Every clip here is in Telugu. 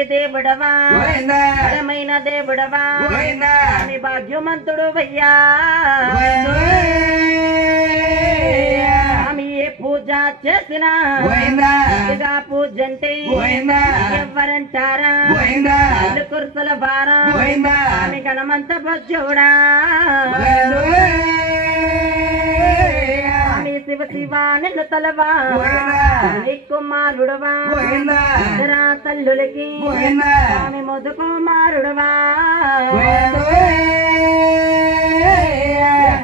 భాగ్య దేవుడవా బలమైన దేవుడవా స్వామి భాగ్యమంతుడు వయ్యా స్వామి ఏ పూజ చేసినా పూజ అంటే ఎవరంటారా కుర్సల భారా స్వామి గణమంత భజ్యుడా శివ శివ నిన్ను తలవా కుమారుడవా తల్లులకి స్వామి మొదటి కుమారుడవా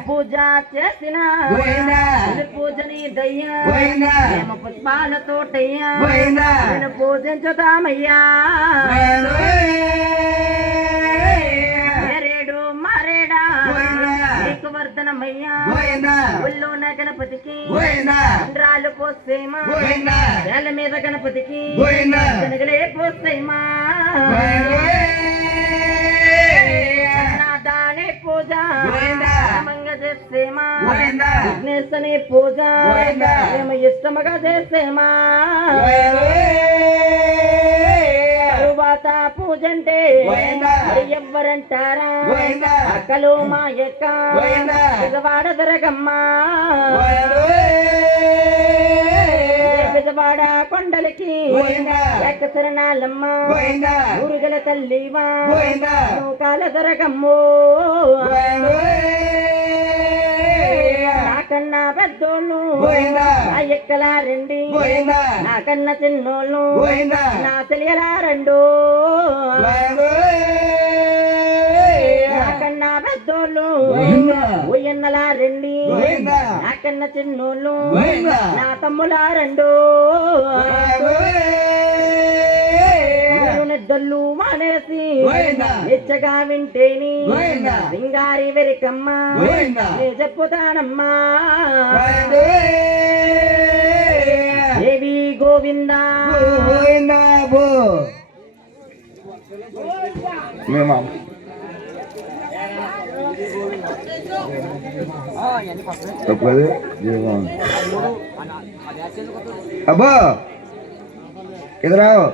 పూజ చేసిన పూజని దయ్యా పుష్పాలతోటయ్యా నేను పూజించుతామయ్యా వర్ధనమయ్యా ఒళ్ళోన గణపతికి చంద్రాలు పోస్తేమా వేల మీద గణపతికి శనగలే పోస్తేమా దానే పూజ మంగ చేస్తేమా విఘ్నేశని పూజ మేము ఇష్టముగా చేస్తేమా తరువాత పూజ అంటే ఎవ్వరంటారా అక్కలు మా యొక్క విజవాడ దొరకమ్మ విజవాడ కొండలకి ఎక్కసరణాలమ్మ ఊరుగల తల్లివా నూకాల దొరకమ్మో నాకన్నా పెద్దోళ్ళు నా ఎక్కలా రండి నాకన్నా చిన్నోళ్ళు నా తెలియలా రెండు నాకన్నా పెద్దోళ్ళు ఉయ్యన్నలా రండి నాకన్నా చిన్నోళ్ళు నా తమ్ములా రెండు నిద్దళ్ళు మానేసి ఇచ్చగా వింటేని సింగారి వెరికమ్మ చెప్పుతానమ్మా దేవి గోవిందా అబ్బో ఎదురావు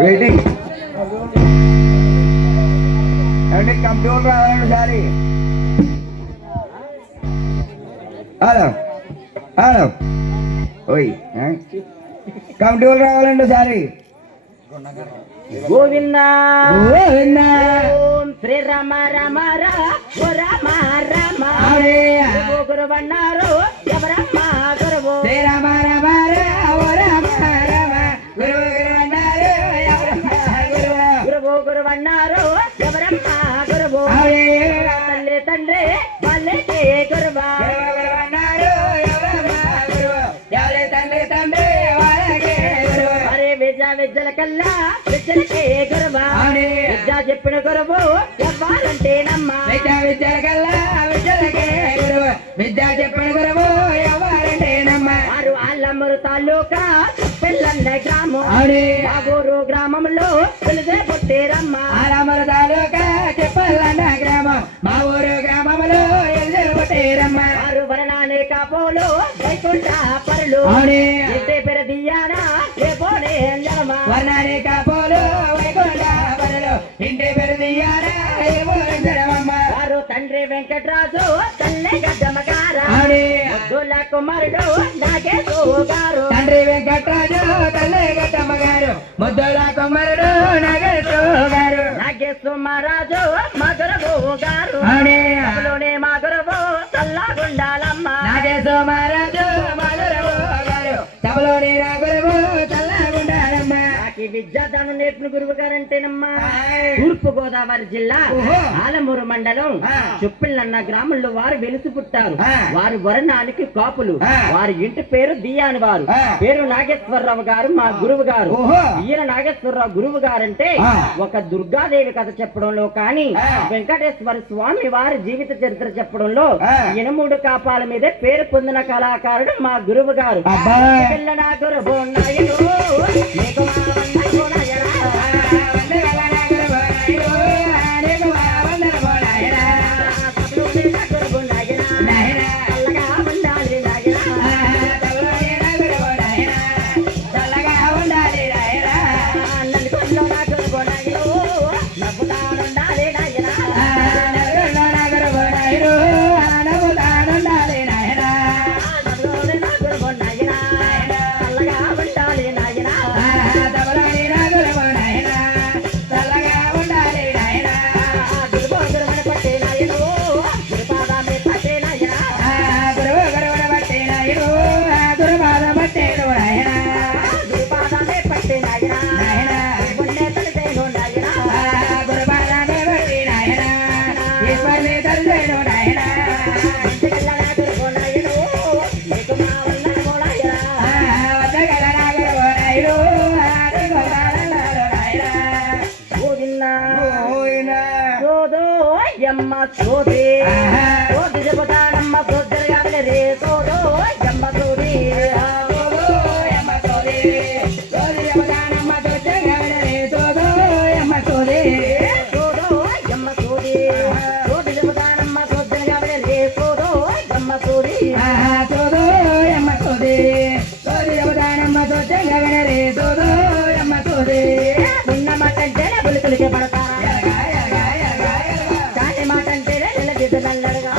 వెయిటింగ్ అంటే కంప్యూటర్ రావాలండి సారీ హలో హలో ఓయ్ కంప్యూటర్ రావాలండి సారీ గోవిందా ఓం శ్రీ రామ రామ రామ రామ గురువన్నారు ఎవరమ్మ గురువు శ్రీ రామ రామ రామ రామ గురువు గురువన్నారు ఎవరమ్మ గురువు తల్లి తండ్రి వాళ్ళకి గురువా విద్యల కల్లా విద్యలకే గురువా విద్య చెప్పిన గురువు ఎవ్వాలంటే నమ్మ విద్యల కల్లా విద్యలకే గురువు విద్య చెప్పిన గురువు ఎవ్వాలంటే నమ్మ వారు అల్లమూరు తాలూకా పిల్లన్న గ్రామం బాగూరు గ్రామంలో పిలిచే పుట్టిరమ్మ అల్లమూరు తాలూకా చెప్పల్లన్న గ్రామం మా ఊరు గ్రామంలో పుట్టిరమ్మ వారు వరణాలే కాపోలు వైకుంఠ పరులు ఇంటి పెరదియానా రేపోనే వర్ణాలే కాపోలు వైకుంఠ పరులు ఇంటి పెరదియానా వారు తండ్రి వెంకటరాజు తల్లి గడ్డమ్మగారు కుమారుడు నాగేశు గారు తండ్రి వెంకటరాజు తల్లి గడ్డమ్మగారు ముద్దుల కుమారుడు నాగేశు గారు నాగేశు మహారాజు మా గురువు గారు మా గురువు చల్లగుండాలమ్మ నాగేశు మహారాజు మా గురువు గారు సభలోని నా గురువు చల్లగుండాలమ్మ విద్యాదానం నేర్పిన గురువు గారంటేనమ్మా తూర్పు గోదావరి జిల్లా ఆలమూరు మండలం చుప్పిళ్ళన్న గ్రామంలో వారు వెలిసి పుట్టారు. వారు వరణానికి కాపులు. వారి ఇంటి పేరు దియాని వారు. పేరు నాగేశ్వరరావు గారు మా గురువు గారు. ఈయన నాగేశ్వరరావు గురువు గారంటే ఒక దుర్గాదేవి కథ చెప్పడంలో కానీ వెంకటేశ్వర స్వామి వారి జీవిత చరిత్ర చెప్పడంలో 8 కాపాల మీదే పేరు పొందిన కళాకారుడు మా గురువు గారు. పిల్లనా గురువు నాయన గుండె తలిసేను నాయన గురుపాదాన్ని బట్టి నాయన ఈశ్వరుని తల్లేను నాయన ఇంటికెళ్ళరా గురువు నాయను నీకు మా వల్ల మోడాయరా వద్దగల నా గురువు నాయుడు నాయన గోవిందా ఓయినా సోదో యమ్మ సోదే సోది చెబుతానమ్మ సోదరుగానే రే సోదో యమ్మ సోది సోదో యమ్మ సోది సోది చెబుతానమ్మ సోదరుగానే రే సోదో యమ్మ సోది ఉన్న మాట అంటేనే బులికలికి పడతారా కాని మాట అంటేనే నిలబెట్టు నల్లడుగా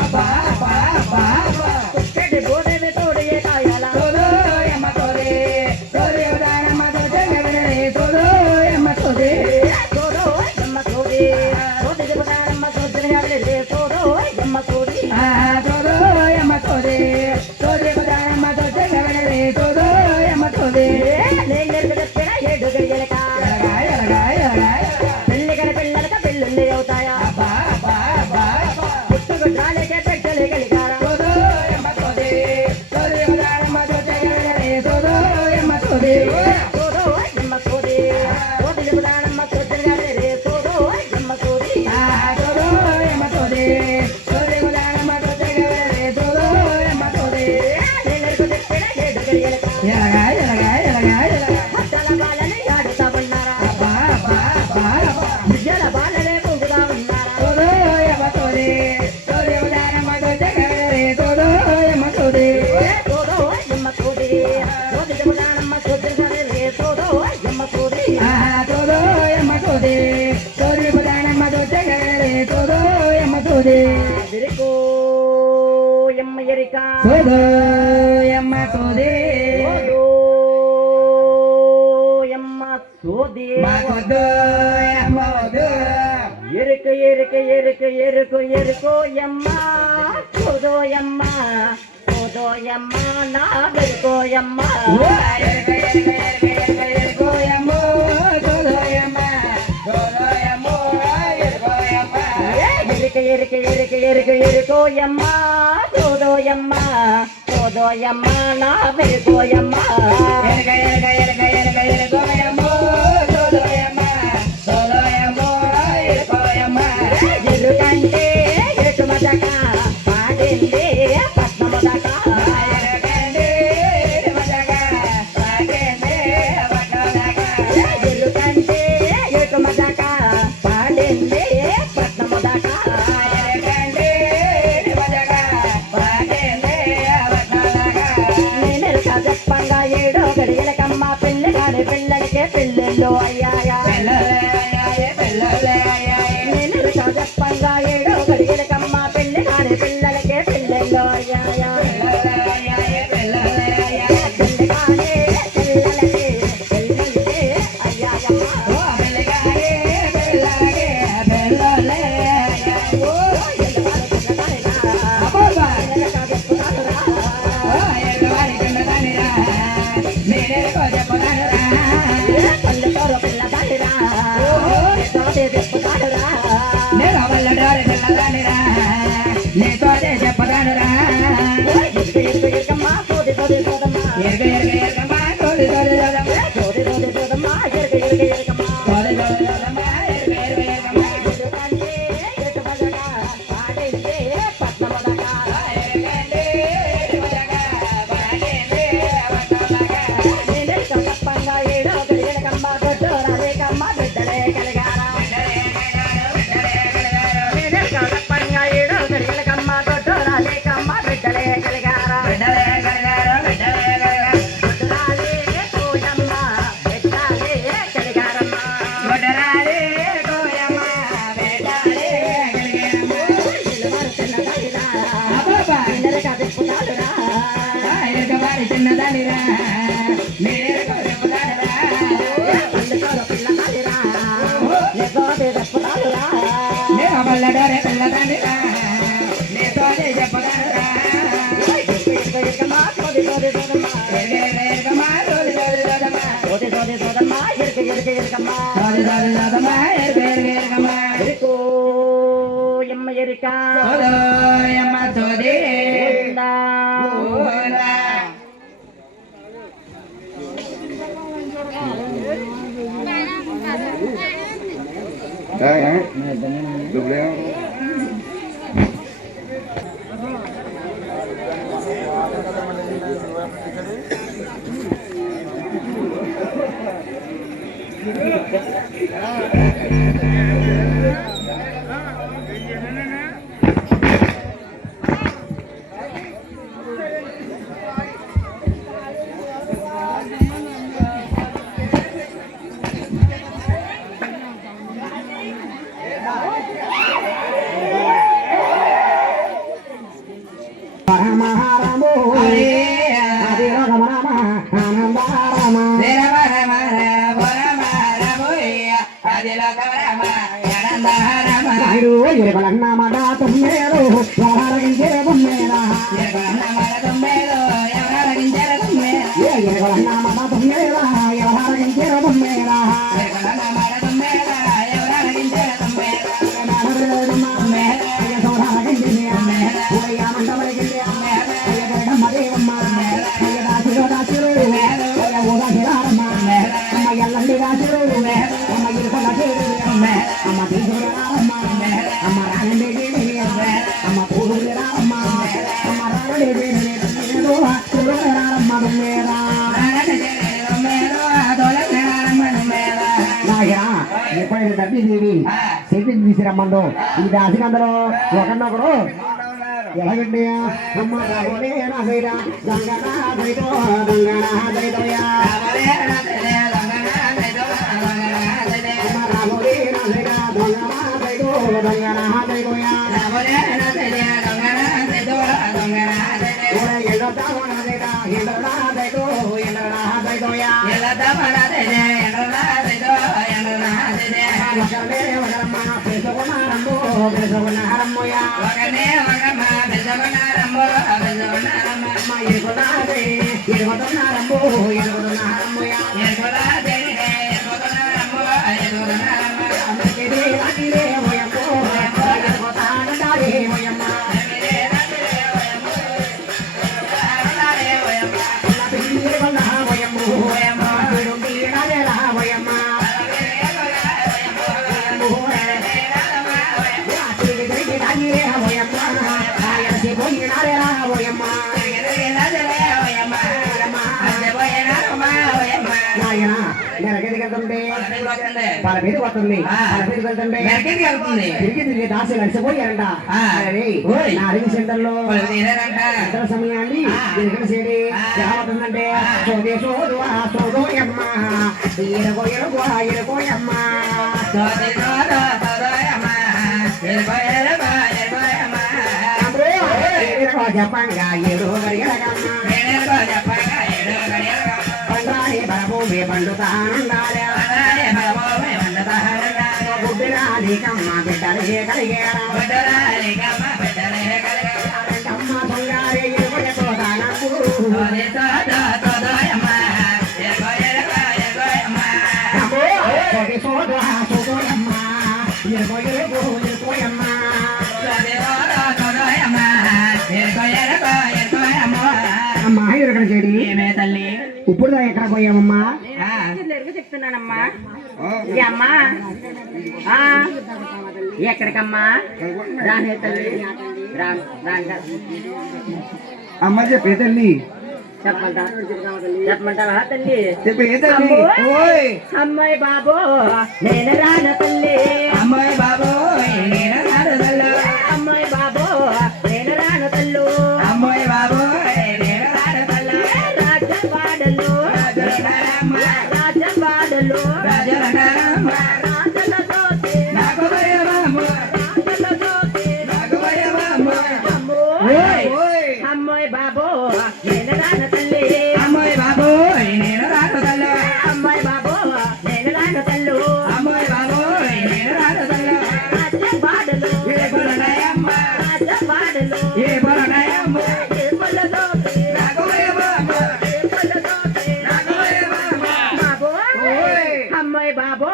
కుక్కటి బోధవి తోడు ఏ కాయాలా సోదో యమ్మ సోది సోది చెబుతానమ్మ సోదరుగానే రే సోదో యమ్మ సోది నేను చెప్పిన ఏడు గడియలక పెళ్లి గల పిల్లలక పెళ్ళిళ్ళు అవుతాయా పుట్టుకు రాలేకే పెట్టలే కలిగారా సోదో యమ్మ సోది సోది చెబుతానమ్మ సోదరుగానే రే సోదో యమ్మ సోది నేను చెప్పిన ఏడు గడియలక అసల బాలని ఆడుతా ఉన్నారా విద్యల బాలనే పొంగుతా ఉన్నారా సోదో యమ్మ సోది సోది చెబుతానమ్మ సోదరుగానే రే సోదో యమ్మ సోది విరికో యమ్మ ఎరిక సోదో యమ్మ సోది ఎరుక ఎరుక ఎరుక ఎరుక ఎరుకో యమ్మ సోదో యమ్మ నా వెరుకో యమ్మ ఎరుక ఎరుక ఎరుక ఎరుక ఎరుకో యమ్మ సోదో యమ్మ నా వెరుకో యమ్మ ఎరుకంటే ఎటు మదక పాడింది పట్నము దక ఎరుకంటే ఎటు మదక పాడింది పట్నము దక నేను చెప్పంగా ఏడో గడియలకమ్మ పెళ్ళి కాని పిల్లలకే పెళ్ళిళ్ళు అయ్యాయా నేను చెప్పంగా ఏడో గడియలకమ్మ పెళ్ళి కాని పిల్లలకే పెళ్ళిళ్ళు అయ్యాయా పెళ్ళి కాని పిల్లలకే పెళ్ళిళ్ళే అయ్యాయమ్మ పల్లెటూరు పిల్లదానిరా చెప్పుతాడురా నేను ఎరకమ్మ సోది సోది సోదమ్మ ఎరుక ఎరుక ఎరుకమ్మ ఎరుకో ఎమ్మ ఎరిక సోదోయమ్మ సోది గోవిందా. గోవిందా. పరమహరము హరి అది రమ రమ ఆనందరమ రమ రమ రమ రమ అది లోకరమ ఆనంద రమ నాయుడు ఎరగలన్న మడ తుమ్మేరు వ్యవహారించే బొమ్మేరా ఎరగన్న మర తుమ్మేలో ఎవరగించర తుమ్మేల ఎరగలన్న మడ తుమ్మేరా వ్యవహారించే బొమ్మేరా ఎరగన్న మర తుమ్మేల ఎవరగించర తుమ్మేల ఎప్పుడైనా తల్లిదేవి చెప్పింది తీసిరమ్మండు ఈ దాసినందరూ ఒకరినొకరు ఎలాగండి అమ్మ రాబోలే నా సైడా గంగనా దైదో గంగనా దైదోయా అమ్మ రాబోలే నా సైడా గంగనా దైదో గంగనా దైదోయా ఎల్లతావన సైడా ఎండనా దైదో ఎండనా దైదోయా ఒకరే ఒకరమ్మ పెసగుణారమ్మో పెసగుణారమ్మోయా అమ్మ ఎరుగునాదే ఎరుగుతున్నారమ్మో ఎరుగుతున్నారమ్మోయా అమ్మకిదే రాతిరే ఓయమ్మో ఎరుగుతానంటారే ఓయమ్మ పిల్లి వల్ల ఓయమ్మో పిడుండి రాజేరా ఓయమ్మ వాళ్ళ మీద వస్తుంది వాళ్ళ మీద వెళ్తుంటే తిరిగి తిరిగి దాసి నడిచిపోయారంట నా అడిగి సెంటర్లో ఇతర సమయాన్ని తిరిగి ఏమవుతుందంటే సోదే సోదు సోదోయమ్మ ఎరగో ఎరగో ఎరగోయమ్మ చెప్పంగా ఏడు గడియలగమ్మ పండ్రాని బలభూమి పండుతానుండాలి గుడ్డిరాలికమ్మ బిడ్డలే కలిగేరమ్మ బంగారే ఎరుగ తోదానకు సోదు సోదోయమ్మ ఎరుగో ఎరుగో ఎరుకోయమ్మ అమ్మా ఎక్కడ చెడి తల్లి ఇప్పుడు ఎక్కడ పోయామమ్మా చెప్తున్నానమ్మా అమ్మా ఎక్కడికమ్మా రానే తల్లి అమ్మ చెప్పే తల్లి చెప్పమంటావా తల్లి చెప్పే తల్లి ఓయ్ అమ్మాయి బాబో నేను రాన తల్లి అమ్మాయి బాబు నేను రాను తల్లు అమ్మాయి బాబో నేను రాన తల్లు అమ్మాయి బాబు నేను రాను తల్లు రాజపాడలు రాజపాడలు రాజరకారమ్మ రాజలతోటి నాకు భయమమ్మ రాజలతోటి నాకు భయమమ్మ ఓయ్ అమ్మాయి బాబో నేను రాన తల్లి అమ్మాయి బాబు నేను రాను తల్లు అమ్మాయి బాబో నేను రాన తల్లు అమ్మాయి బాబు నేను రాను తల్లు రాజపాడలు ఏ బలనయమ్మ రాజపాడలు ఏ బలనయమ్మ ఏ పొలతోటి నాకు భయమమ్మ ఏ పొలతోటి నాకు భయమమ్మ బాబో ఓయ్ అమ్మాయి బాబో బాబో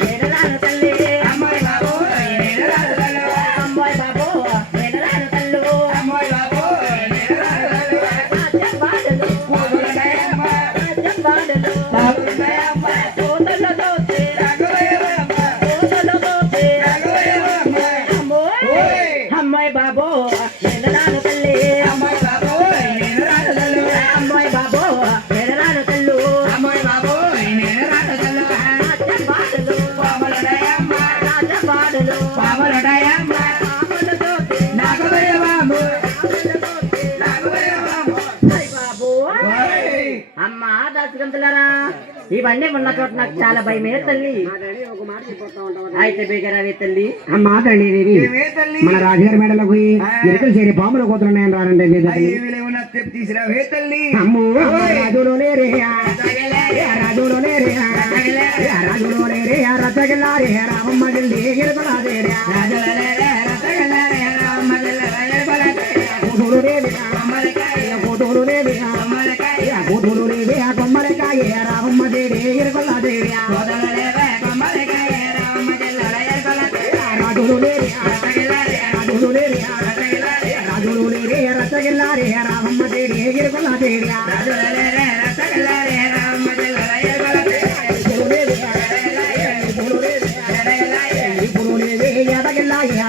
నేను రాను తల్లి అమ్మాయి బాబు నేను రాను తల్లి అమ్మాయి బాబో నేను రాను తల్లు అమ్మాయి బాబు నేను రాను తల్లి రాజ్యం వాడలు కూతురున్నాయమ్మ రాజ్యం వాడలు బాబున్నాయమ్మ కూతుర్ల దోచి రాఘవయ్యమ్మ కూతుర్ల దోచి రాఘవయ్యమ్మ ఓయ్ అమ్మాయి బాబో నేను రాను తల్లి అమ్మాయి బాబు నేను రాను తల్లి అమ్మాయి బాబో నేను రాను తల్లు అమ్మాయి బాబు నేను రాను తల్లి రాజ్యం వాడలు బాబులున్నాయమ్మ రాజ్యం వాడలు బాబులున్నాయమ్మ రాముల దోచి రాఘవయ్య బాబు రాముల దోచి రాఘవయ్య బాబు అయ్ బాబు ఓయ్ అమ్మా దాచుకుంటున్నారా ఇవన్నీ ఉన్న చోట నాకు చాలా భయమే తల్లి అయితే బీగరావే తల్లి అమ్మా తల్లి దేవి ఏమే తల్లి మన రాజుగారి మెడలకు ఎరుకలు చేరి పాములు కూతురున్నాయని రారండి అయ్యేవిలేమన్నా తెప్పి తీసిరావే తల్లి అమ్ము రాజులో లేరే రాజులో లేరే రాజులో లేరే రచ్చగిల్లారే రామమ్మ గిల్లి గిరపడాదేరే కూతురు లేవి కూతురు లేవి కూతురు లేవి కొమ్మలకాయ రామమ్మ దేరే గిరపడాదేరే రాజులు లేరే రాజులు లేరే రాజులు లేరే రచ్చగిల్లారే రామమ్మ దేరే గిరపడాదేరే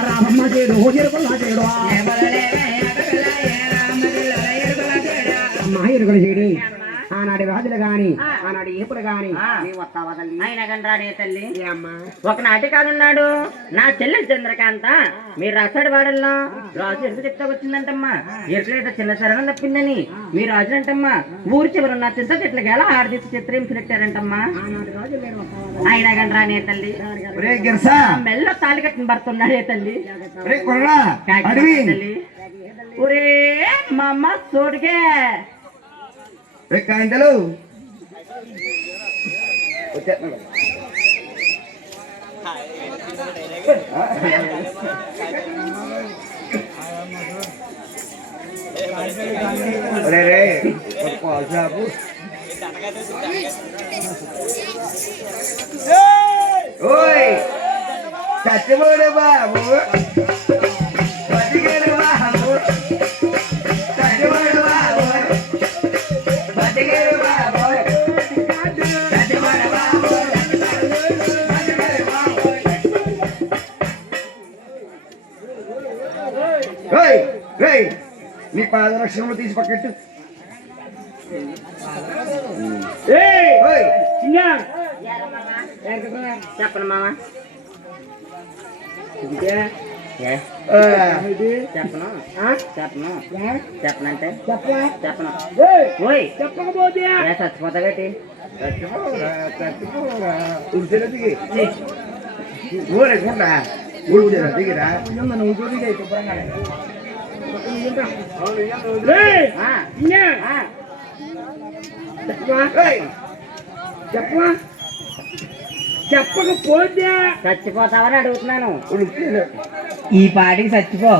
రామమ్మ దేరు గిరపడాదేరు అమ్మా ఎరుకలు చేరి ఆనాటి రాజులు గాని ఆనాటి ఏపులు గాని నీవు వస్తావా తల్లి ఆయన గండ్రాడే తల్లి ఏ అమ్మా ఒకనాటి కానున్నాడు నా చెల్లె చంద్రకాంత మీరు రాసాడు వాడల్లో రాజు ఎరుకు చెప్తా వచ్చిందంటమ్మా ఎరుకులేట చిన్న శరణం తప్పిందని మీరు రాజునంటమ్మా ఊరి చివరున్న చింత చెట్లకి ఎలా ఆడదీసి చిత్రహింసలెట్టారంటమ్మా ఆయన గండ్రానే తల్లి ఒరే గిర్సా మెల్ల తాళి కట్టిన భర్తున్నాడే తల్లి ఒరే కొర్రా అడవి తల్లి ఒరే మా అమ్మ సోడికే ఒరే కాంతలు ఒరే రే పాసాపు ఓయ్ చచ్చిపోడు బాబు బతికేడు బాబు చచ్చిపోడు బాబు బతికేడు బాబు చచ్చిపోడు బాబు ఓయ్ రేయ్ నీ పాదరక్షణలు తీసి పక్కట్టు ఓయ్ చెప్పను మామ చెప్పను చెప్పను చెప్పనంటే చెప్పను ఓయ్ చెప్పకపోతే చచ్చిపోతావేటి చచ్చిపోరా ఉడిసేలా దిగి ఊరే గుండా ఊడిసేలా దిగిరా చెప్పకపోతే చచ్చిపోతావని అడుగుతున్నాను ఈ పాటికి చచ్చిపో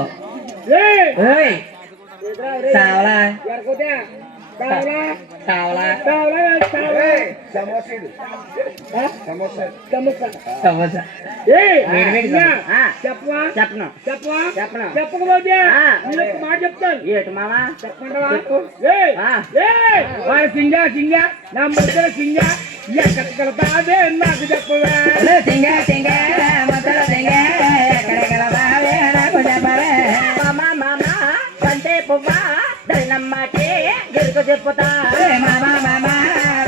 ఓయ్ చావలా చావలా సమోసా చెప్పను చెప్పను చెప్పకపోతే మాట చెప్తాను ఏటు మామా వాడు సింగా నా మధ్యలో సింగా ఎక్కడికెళ్తాదే నాకు చెప్పవే సింగా సింగా మొదల సింగా ఎక్కడికెళ్తావే నాకు చెప్పవే మామా మామా పంటే పువ్వా దళనమ్మకే గిరుకు చెప్పుతా మామా మామా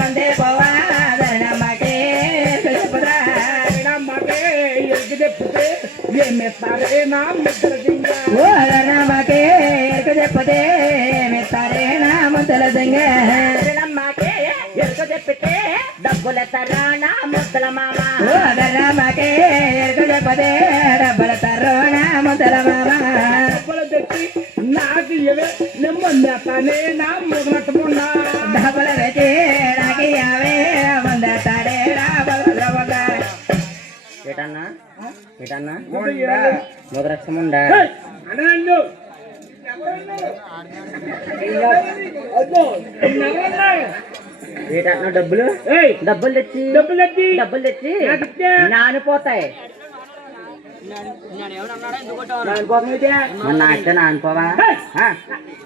వందే పోవా దళనమ్మకే చెప్పుదా దళనమ్మకే ఎరుకు చెప్తే ఏమిస్తారే నా ముద్దల సింగా ఓ దళనమ్మకే ఎరుకు చెప్పుతే ఏమిస్తారే నా ముద్దల సింగా దళనమ్మకే ఎరుకు చెప్పితే డబ్బులెత్తరా నా ముద్దల మామ ఓ దళనమ్మకే ఎరుకు చెప్పుతే డబ్బులెత్తరా నా ముద్దల మామ డబ్బులు తెచ్చి నాకు ఇవే నెమ్మదితానే నా మొదలట్టుకున్నా డబ్బులు తెచ్చి నాకు అవే ముందతాడే డబ్బులు ఏటన్నా ఏటన్నా ముదరక్షముండా అనండు అదో ఏంటంటున్నావు డబ్బులు డబ్బులు తెచ్చి డబ్బులు తెచ్చి నానిపోతాయి మన నాటితే నానిపోవా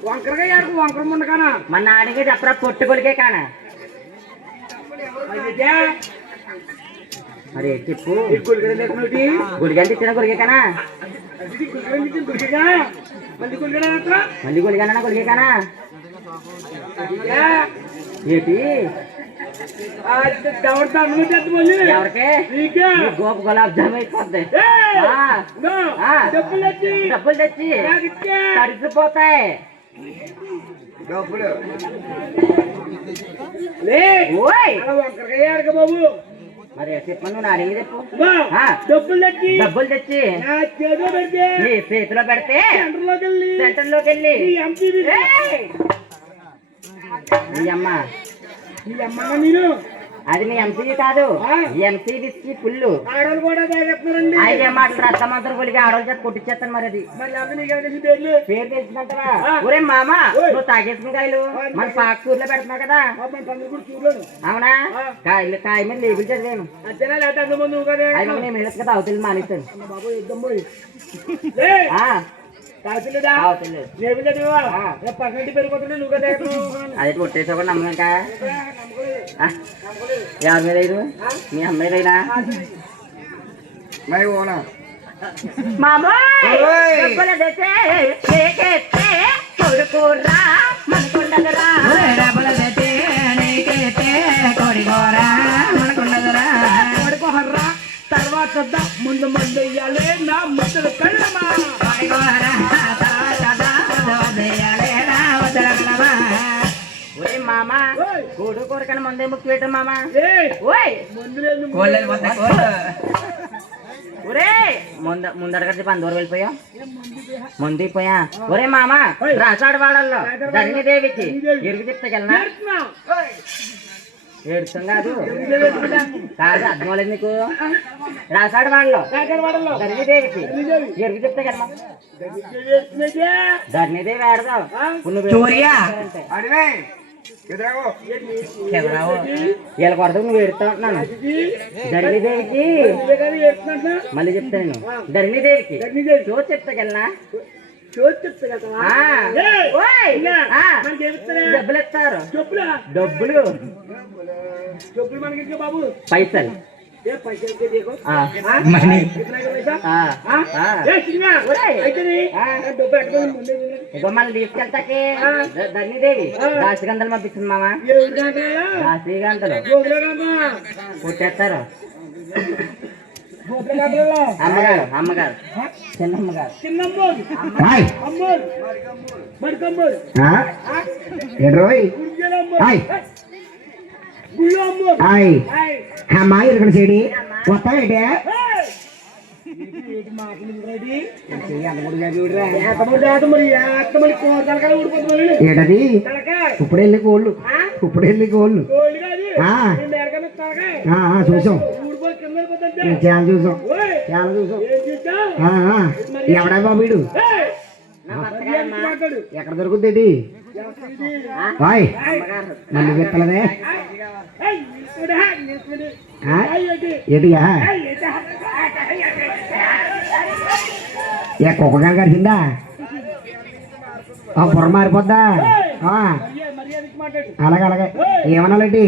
వంకరగా వంకర ముందుకానా మన నాడికి చెప్పరా పొట్టుకొలికే కానా మరి చెప్పు గుడిగంటే ఇచ్చిన గురికే కానా మళ్ళీ గుడిగానా గురికే కానా ఏంటి ఎవరికి గోప గులాబ్ జామ్ అయిపోద్ది డబ్బులు తెచ్చి తడిసిపోతాయి బాబు మరి చెప్పను నువ్వు అడిగి చెప్పు డబ్బులు తెచ్చి నీ చేతిలో పెడితే సెంటర్ లోకి వెళ్ళి నీ అమ్మ నేను అది నీ ఎంసీబీ కాదు ఎంసీబీ పుల్లు ఆడవాళ్ళు కూడా తాగేస్తున్నారండి. అయితే మాటలు రత్తమంతరం కొలిగి ఆడవాళ్ళ చేత కొట్టించేస్తాను మరి అది మరి లేకపోతే నీకు పేర్లు పేరు తెలిసిందంటరా ఒరే మామ నువ్వు తాగేసిన కాయలు మన పాకూరులో పెడుతున్నావు కదా మన తమ్ముడు కూడా చూడలేను. అవునా కాయ మీద లేబుల్ చదివాను అంతేనా లేకపోతే అంతమంది నువ్వు కదా అది నేను వెళ్ళదు కదా అవతలి మానేస్తాను బాబు యుద్ధం పోయి కాల్చలేదా పర్సెంట్ పెరిగిపోతుండే నువ్వు కదా అది కొట్టేసా కూడా నమ్మక ఎవరి మీద లేదు మీ అమ్మ మీదైనా తర్వాత ముందు మందు ఇయ్యాలి నా ముద్దలు కళ్ళమా ఒరే మామ కూడు కూరకని ముందే ముక్కు పెట్టాం మామ ఒరే ముందడగడితే పందూరు వెళ్ళిపోయా ముందు పోయా ఒరే మామ రాసాడు వాడల్లో ధరణి దేవికి ఎరుగు చెప్తాకెళ్ళనా ఏడుస్తాం కాదు కాదు అర్థం నీకు రాసాడు వాళ్ళలో ధరణి దేవికి ఎరుగు చెప్తాకెళ్ళమా ధరణిదేవి ఆడదాం వీళ్ళ కొడతా నువ్వు ఏడుతా ఉంటున్నాను ధరణిదేవికి మళ్ళీ చెప్తాను నేను ధరణిదేవికి చోటు చెప్తాకెళ్ళనా డబ్బులు ఇస్తారు డబ్బులు మనకి బాబు పైసలు ఇగో మళ్ళీ తీసుకెళ్తాకి ధరణిదేవి దాసి గంటలు పంపిస్తుంది మామ దాసి గంటలు కొట్టేస్తారు అమ్మగారు అమ్మగారు చిన్నమ్మగారు అమ్మాయి ఇక్కడ చెడి వస్తాయంటే ఏటది ఇప్పుడు వెళ్ళి కోళ్ళు ఇప్పుడు వెళ్ళి కోళ్ళు చూసాం చాలా చూసాం చాలా చూసాం ఎవడా బాబు వీడు ఎక్కడ దొరుకుతుంది మళ్ళీ పెట్టలదే ఏటిగా ఏ కుక్కగా కరిచిందా బుర్ర మారిపోద్దా అలాగే అలాగే ఏమనాలండి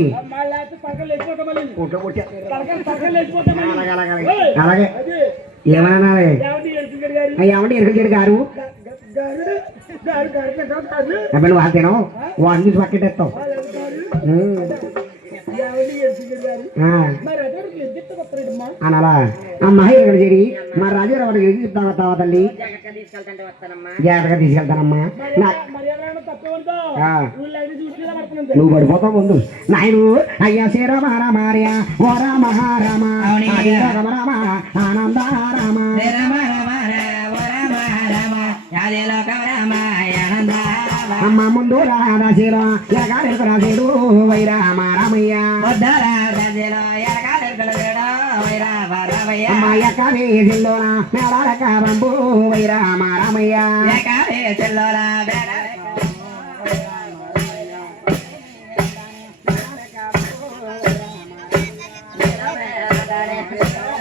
అలాగే ఏమనాలి ఏమంటే ఎరుకలు గారు అబ్బాయి వాతేనో వాడిని చూసి పక్కెట్టేస్తావు అనాలా అమ్మా ఇక్కడ చేరి మా రాజారావు ఎదురు చెప్తావా తల్లి జాగ్రత్తగా తీసుకెళ్తానమ్మా నువ్వు పడిపోతావు ముందు నాయను అయ్యా శ్రీరామ రామార్య ఓ రామ రామ రామ ఆనంద రామ అమ్మ ముందు రాశీలో ఎరగాడు రాశీడు వైరామ రామయ్య అమ్మ ఎక్క వేసిల్లోన మేడాలక బంబు వైరామ రామయ్య ఆ